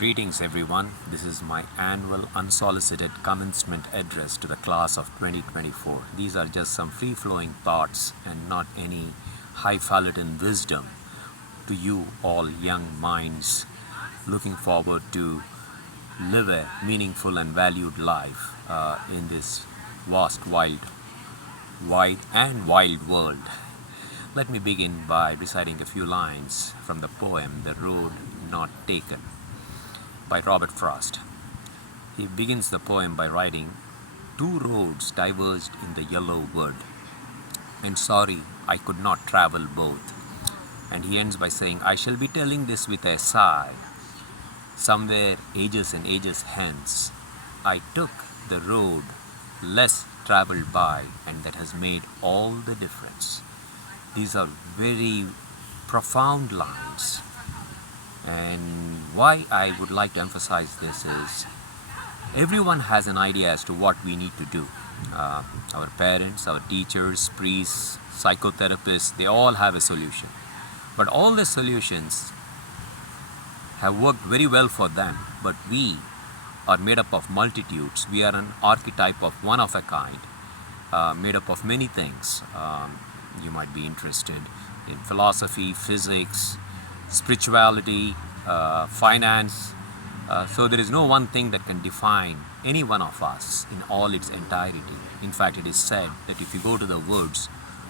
Greetings everyone, this is my annual Unsolicited Commencement address to the class of 2024. These are just some free-flowing thoughts and not any highfalutin wisdom to you all young minds looking forward to live a meaningful and valued life in this vast, wide and wild world. Let me begin by reciting a few lines from the poem The Road Not Taken by Robert Frost. He begins the poem by writing, "Two roads diverged in the yellow wood, and sorry I could not travel both." And he ends by saying, "I shall be telling this with a sigh. Somewhere ages and ages hence, I took the road less traveled by, and that has made all the difference." These are very profound lines. And why I would like to emphasize this is everyone has an idea as to what we need to do. Our parents, our teachers, priests, psychotherapists, they all have a solution. But all the solutions have worked very well for them. But we are made up of multitudes. We are an archetype of one of a kind, made up of many things. You might be interested in philosophy, physics, spirituality, finance. So there is no one thing that can define any one of us in all its entirety. In fact, it is said that if you go to the woods,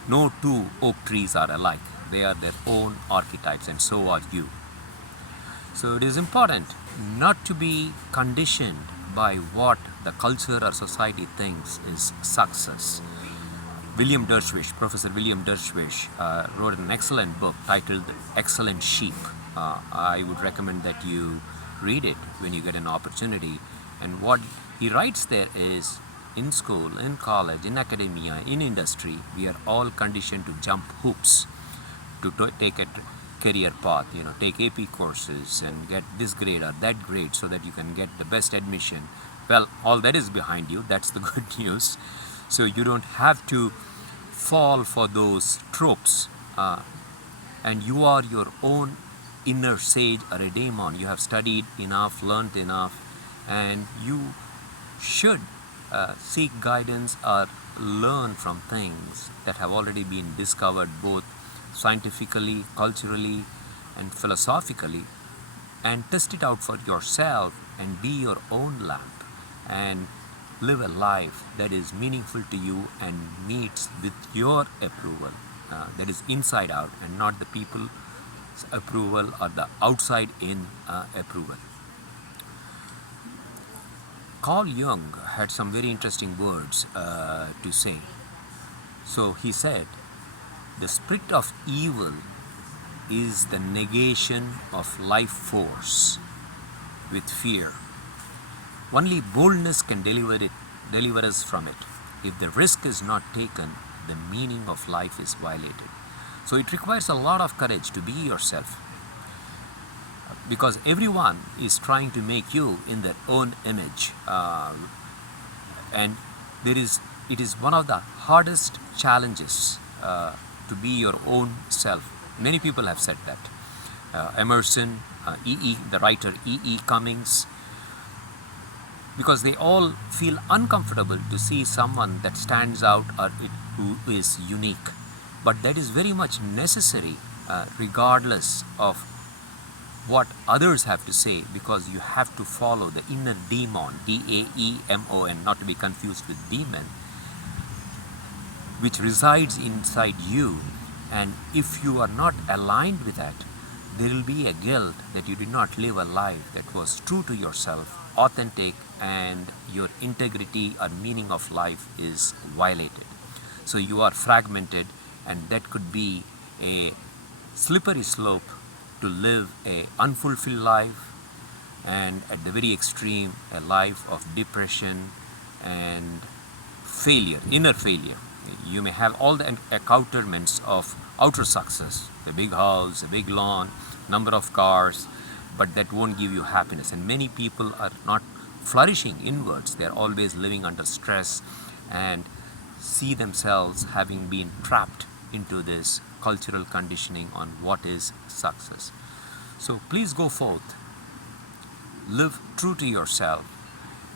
no two oak trees are alike. They are their own archetypes, and so are you. So it is important not to be conditioned by what the culture or society thinks is success. Professor William Dershowitz wrote an excellent book titled Excellent Sheep. I would recommend that you read it when you get an opportunity. And what he writes there is, in school, in college, in academia, in industry, we are all conditioned to jump hoops to take a career path, take AP courses and get this grade or that grade so that you can get the best admission. Well, all that is behind you. That's the good news. So you don't have to fall for those tropes, and you are your own inner sage or a daemon. You have studied enough, learned enough, and you should seek guidance or learn from things that have already been discovered both scientifically, culturally, and philosophically, and test it out for yourself and be your own lamp and live a life that is meaningful to you and meets with your approval, that is inside out and not the people's approval or the outside in approval. Carl Jung had some very interesting words to say. So he said, "The spirit of evil is the negation of life force with fear. Only boldness can deliver us from it. If the risk is not taken, the meaning of life is violated." So it requires a lot of courage to be yourself, because everyone is trying to make you in their own image, and it is one of the hardest challenges to be your own self. Many people have said that. Emerson, the writer E.E. Cummings, because they all feel uncomfortable to see someone that stands out or who is unique. But that is very much necessary, regardless of what others have to say, because you have to follow the inner daemon, D-A-E-M-O-N, not to be confused with demon, which resides inside you. And if you are not aligned with that, there will be a guilt that you did not live a life that was true to yourself, authentic, and your integrity or meaning of life is violated. So you are fragmented, and that could be a slippery slope to live a unfulfilled life, and at the very extreme, a life of depression and failure, inner failure. You may have all the accoutrements of outer success, a big house, a big lawn, number of cars, but that won't give you happiness. And many people are not flourishing inwards. They're always living under stress and see themselves having been trapped into this cultural conditioning on what is success. So please go forth, live true to yourself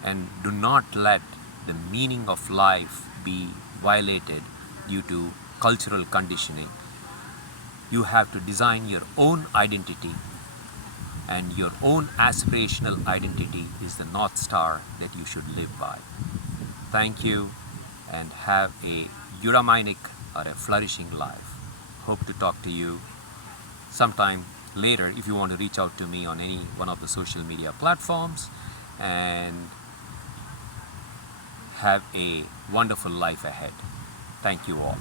and do not let the meaning of life be violated due to cultural conditioning. You have to design your own identity, and your own aspirational identity is the North Star that you should live by. Thank you, and have a Eudaimonic or a flourishing life. Hope to talk to you sometime later if you want to reach out to me on any one of the social media platforms, and have a wonderful life ahead. Thank you all.